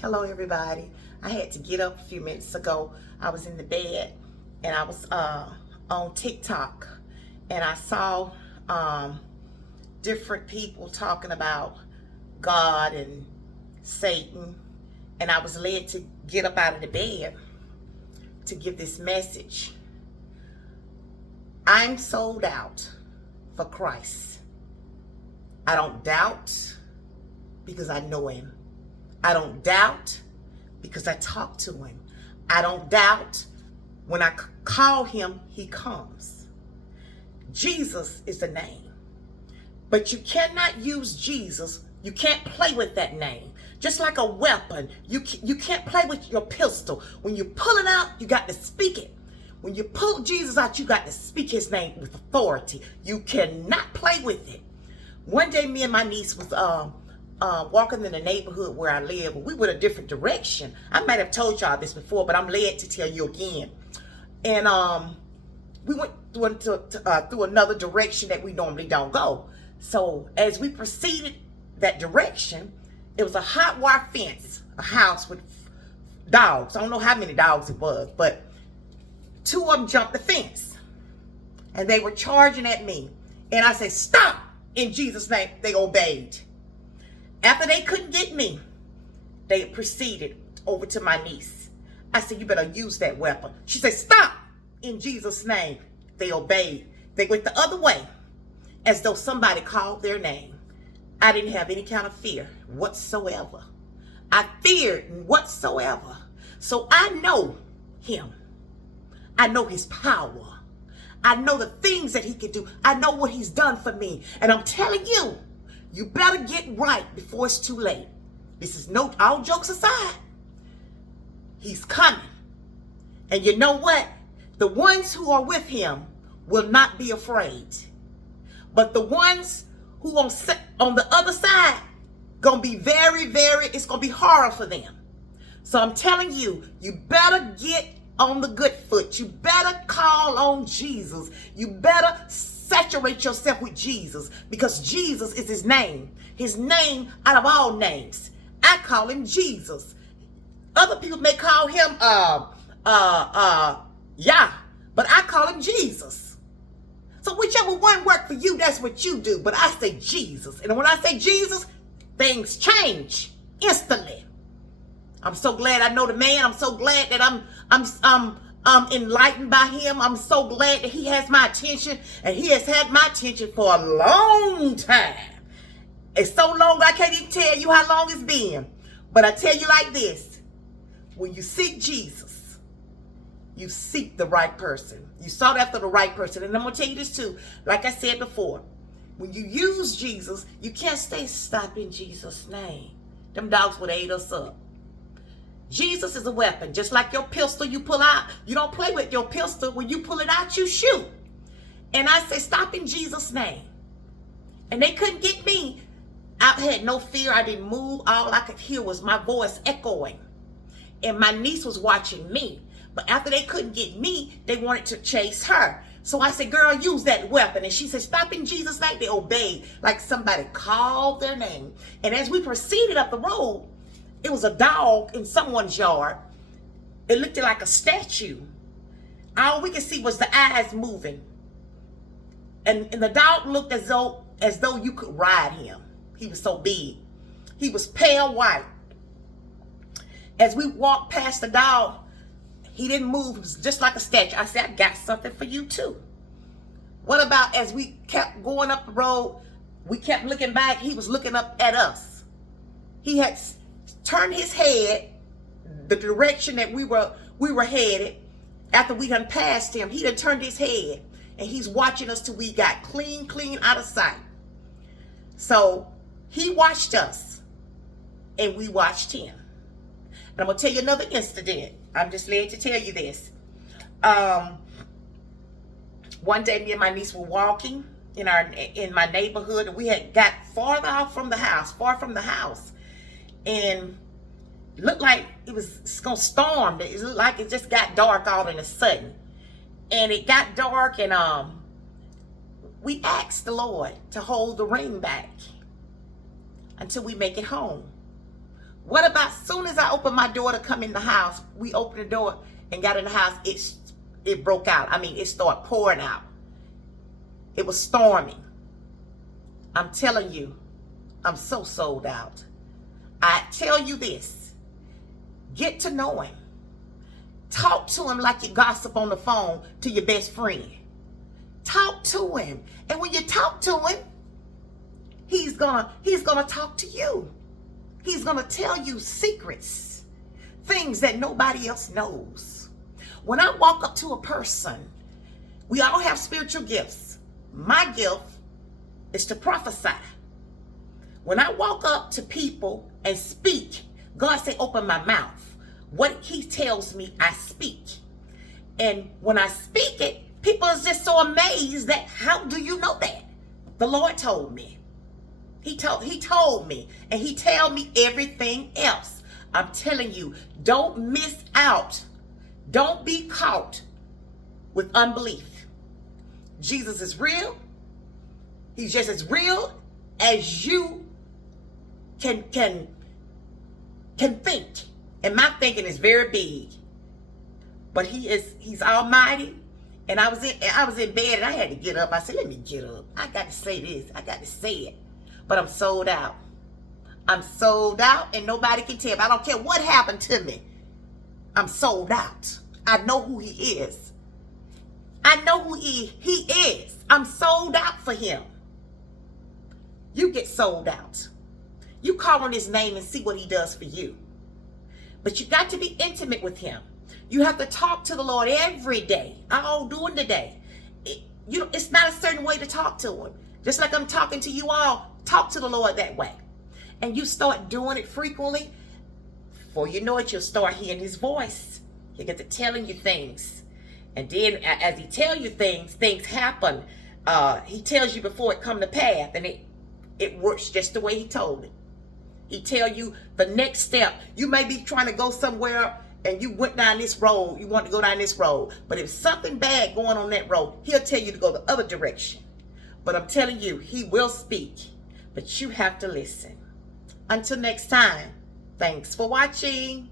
Hello everybody. I had to get up a few minutes ago. I was in the bed and I was on TikTok and I saw different people talking about God and Satan, and I was led to get up out of the bed to give this message. I'm sold out for Christ. I don't doubt because I know him. I don't doubt because I talk to him. I don't doubt when I call him, he comes. Jesus is the name. But you cannot use Jesus. You can't play with that name. Just like a weapon, you can't play with your pistol. When you pull it out, you got to speak it. When you pull Jesus out, you got to speak his name with authority. You cannot play with it. One day, me and my niece was walking in the neighborhood where I live. We went a different direction. I might have told y'all this before, but I'm led to tell you again. And we went through another direction that we normally don't go. So as we proceeded that direction, it was a hot wire fence, a house with dogs. I don't know how many dogs it was, but two of them jumped the fence. And they were charging at me. And I said, stop, in Jesus' name. They obeyed. After they couldn't get me, they proceeded over to my niece. I said, you better use that weapon. She said, stop, in Jesus' name. They obeyed. They went the other way, as though somebody called their name. I didn't have any kind of fear whatsoever. I feared whatsoever. So I know him. I know his power. I know the things that he can do. I know what he's done for me. And I'm telling you, you better get right before it's too late. This is no, all jokes aside, he's coming. And you know what? The ones who are with him will not be afraid. But the ones who on the other side, gonna be it's gonna be horror for them. So I'm telling you, you better get on the good foot. You better call on Jesus. You better saturate yourself with Jesus, because Jesus is his name. His name out of all names. I call him Jesus. Other people may call him Yah, but I call him Jesus. So whichever one worked for you, that's what you do. But I say Jesus. And when I say Jesus, things change instantly. I'm so glad I know the man. I'm so glad that I'm enlightened by him. I'm so glad that he has my attention, and he has had my attention for a long time. It's so long I can't even tell you how long it's been. But I tell you like this: when you seek Jesus, you seek the right person. You sought after the right person. And I'm going to tell you this too. Like I said before, when you use Jesus, you can't stop in Jesus' name. Them dogs would have ate us up. Jesus is a weapon. Just like your pistol you pull out. You don't play with your pistol. When you pull it out, you shoot. And I say, stop in Jesus' name. And they couldn't get me. I had no fear. I didn't move. All I could hear was my voice echoing. And my niece was watching me. But after they couldn't get me, they wanted to chase her. So I said, girl, use that weapon. And she said, stop in Jesus' name. They obeyed like somebody called their name. And as we proceeded up the road, it was a dog in someone's yard. It looked like a statue. All we could see was the eyes moving. And the dog looked as though you could ride him. He was so big. He was pale white. As we walked past the dog, he didn't move. It was just like a statue. I said, I got something for you too. What about as we kept going up the road, we kept looking back, he was looking up at us. He had turned his head the direction that we were headed. After we done passed him, he done turned his head, and he's watching us till we got clean out of sight. So he watched us, and we watched him. And I'm gonna tell you another incident. I'm just led to tell you this. One day, me and my niece were walking in my neighborhood, and we had got far from the house, and it looked like it was gonna storm. It looked like it just got dark all in a sudden, and it got dark, and we asked the Lord to hold the rain back until we make it home. What about soon soon as I opened my door to come in the house, we opened the door and got in the house, it broke out. I mean, it started pouring out. It was storming. I'm telling you, I'm so sold out. I tell you this, get to know him. Talk to him like you gossip on the phone to your best friend. Talk to him. And when you talk to him, he's gonna talk to you. He's gonna tell you secrets, things that nobody else knows. When I walk up to a person, we all have spiritual gifts. My gift is to prophesy. When I walk up to people and speak, God say, open my mouth. What he tells me, I speak. And when I speak it, people are just so amazed that, how do you know that? The Lord told me. He told me, and he tell me everything else. I'm telling you, don't miss out. Don't be caught with unbelief. Jesus is real. He's just as real as you can think. And my thinking is very big. But he's almighty. And I was in bed and I had to get up. I said, let me get up. I got to say this. I got to say it. But I'm sold out. I'm sold out and nobody can tell me. I don't care what happened to me. I'm sold out. I know who he is. I know who he is. I'm sold out for him. You get sold out. You call on his name and see what he does for you. But you got to be intimate with him. You have to talk to the Lord every day, all during the day. It's not a certain way to talk to him. Just like I'm talking to you all, talk to the Lord that way. And you start doing it frequently, before you know it, you'll start hearing his voice. He'll get to telling you things. And then as he tells you things, things happen. He tells you before it come to pass, and it works just the way he told it. He tell you the next step. You may be trying to go somewhere and you went down this road. You want to go down this road. But if something bad going on that road, he'll tell you to go the other direction. But I'm telling you, he will speak. But you have to listen. Until next time, thanks for watching.